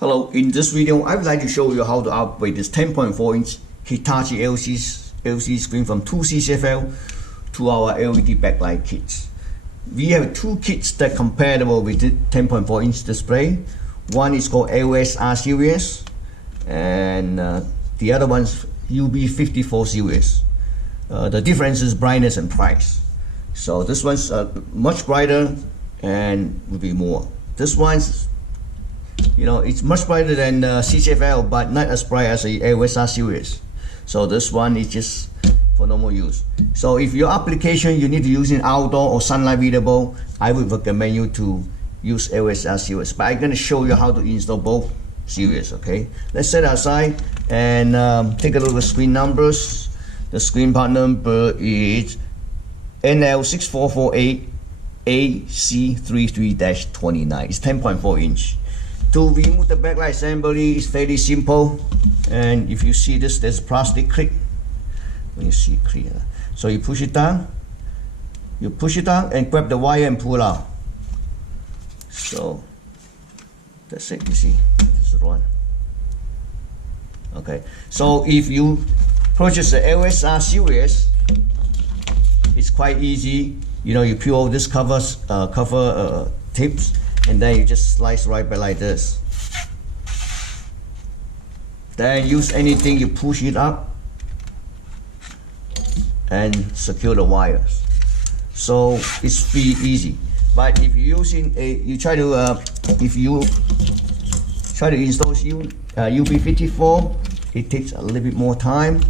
Hello, in this video I would like to show you how to upgrade this 10.4-inch Hitachi LCD screen from 2 CCFL to our LED backlight kits. We have two kits that are compatible with the 10.4-inch display. One is called AOSR series and the other one's UB54 series. The difference is brightness and price. So this one's much brighter and will be more. This one's, it's much brighter than CCFL, but not as bright as the AOSR series. So this one is just for normal use. So if your application you need to use in outdoor or sunlight readable, I would recommend you to use AOSR series. But I'm going to show you how to install both series. Okay, let's set aside and take a look at the screen numbers. The screen part number is NL6448AC33-29. It's 10.4-inch. To remove the backlight assembly is fairly simple, and if you see this, there's a plastic clip. When you see clear, so you push it down. You push it down and grab the wire and pull out. So that's it. You see, this is the one. Okay. So if you purchase the AOSR series, it's quite easy. You peel off this cover tips, and then you just slice right back like this. Then use anything, you push it up and secure the wires. So it's pretty easy. But if you're using if you try to install UB54, it takes a little bit more time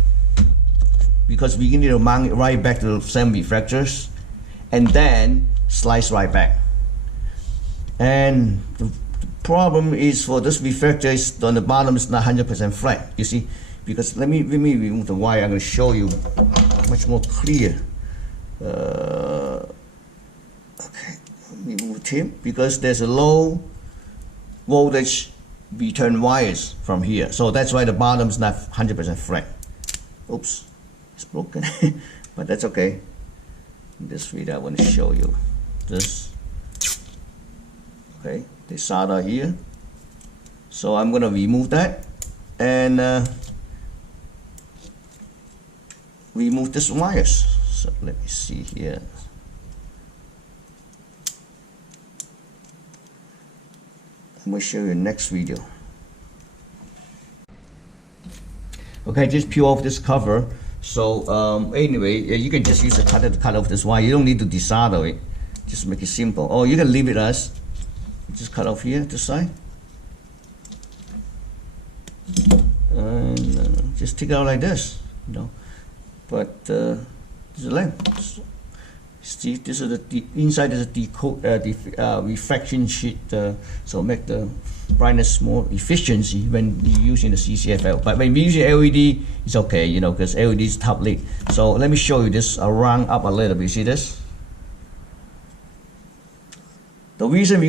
because we need to mount it right back to the same reflectors and then slice right back. And the problem is for this reflector is on the bottom is not 100% flat. You see, because let me remove the wire. I'm going to show you much more clear. Okay, let me move the tip because there's a low voltage return wires from here, so that's why the bottom is not 100% flat. Oops, it's broken, but that's okay. In this video, I want to show you this. Okay, the solder here. So I'm going to remove that and remove this wires. So let me see here. I'm going to show you next video. Okay, just peel off this cover. So anyway, you can just use a cutter to cut off this wire. You don't need to desolder it. Just make it simple. Or you can leave it as just cut off here this side, and just take it out like this, But this is the length. See, this is the inside is the reflection sheet, so make the brightness more efficiency when you're using the CCFL. But when we're using LED, it's okay, because LED is top lit. So let me show you this around up a little bit. See this? The reason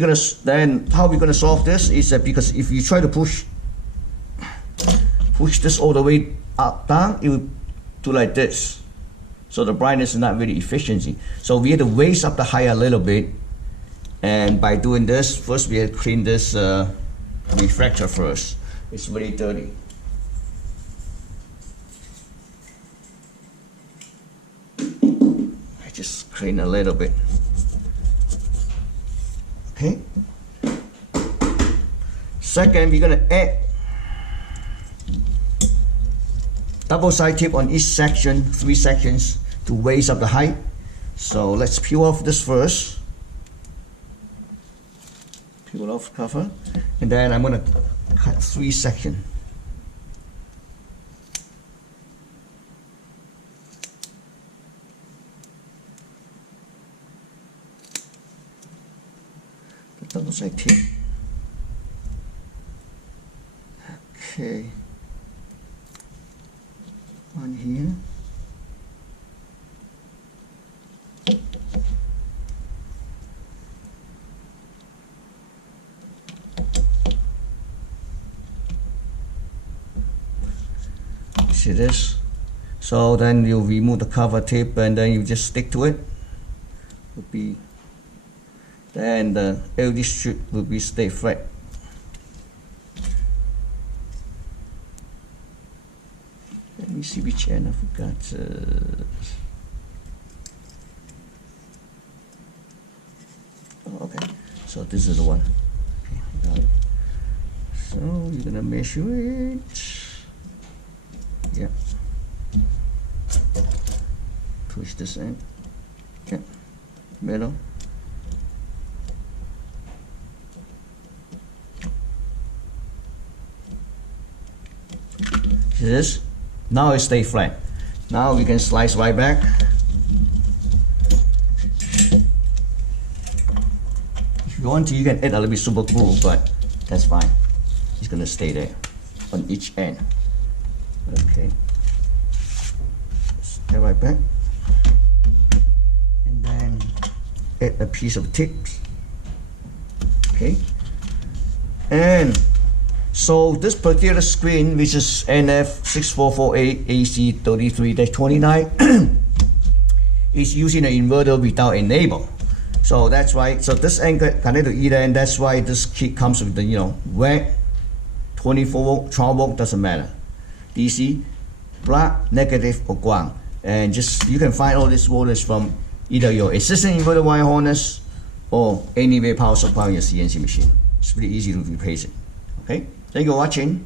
how we're gonna solve this is that because if you try to push this all the way up down, it will do like this. So the brightness is not really efficiency. So we have to raise up the height a little bit, and by doing this, first we have to clean this reflector first. It's really dirty. I just clean a little bit. Okay. Second, we're gonna add double side tip on each section, 3 sections, to raise up the height. So let's peel off this first. Peel off the cover, and then I'm gonna cut 3 sections. Double side tip. Okay. One here. See this? So then you remove the cover tape and then you just stick to it. Would be then the LED strip will be stay flat. Let me see which end I forgot. Okay, so this is the one. Okay, got it. So you're gonna measure it. Yeah. Push this in. Yeah. Middle. See this? Now it stays flat. Now we can slice right back. If you want to, you can add a little bit super glue, but that's fine. It's gonna stay there on each end. Okay. Stay right back. And then add a piece of tips. Okay. And so this particular screen, which is NEC NL6448AC33-29, is using an inverter without enable. So that's why. So this end connected to either end. That's why this kit comes with the wet 24 volt, 12 volt, doesn't matter. DC, black, negative, or ground, and just you can find all these voltage from either your existing inverter wire harness or anywhere power supply on your CNC machine. It's pretty easy to replace it. Okay. Thank you for watching.